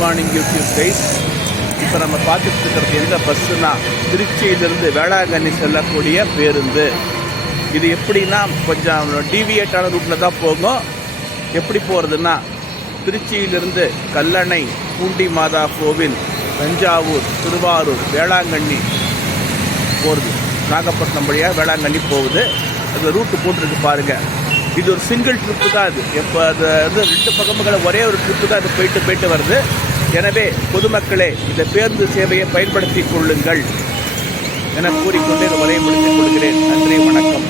Morning YouTube guys. இப்போ நம்ம பார்த்துட்டு இருக்கிறது எந்த பஸ்ஸுனா திருச்சியிலிருந்து வேளாங்கண்ணி செல்லக்கூடிய பேருந்து. இது எப்படின்னா கொஞ்சம் டீவியேட்டான ரூட்டில் தான் போகும். எப்படி போகிறதுனா திருச்சியிலிருந்து கல்லணை, பூண்டி மாதா கோவில், தஞ்சாவூர், திருவாரூர், வேளாங்கண்ணி போகிறது. நாகப்பட்டினம் வழியாக வேளாங்கண்ணி போகுது. அந்த ரூட்டு போட்டுருக்கு பாருங்கள். இது ஒரு சிங்கிள் ட்ரிப்பு தான். அது எப்போ அது வந்து 2 பக்கமும் ஒரே ஒரு ட்ரிப்பு தான் அது போயிட்டு வருது. எனவே பொதுமக்களே இந்த பேருந்து சேவையை பயன்படுத்தி கொள்ளுங்கள் என கூறிக்கொண்டே இந்த உரையை முடித்துக் கொள்கிறேன். நன்றி, வணக்கம்.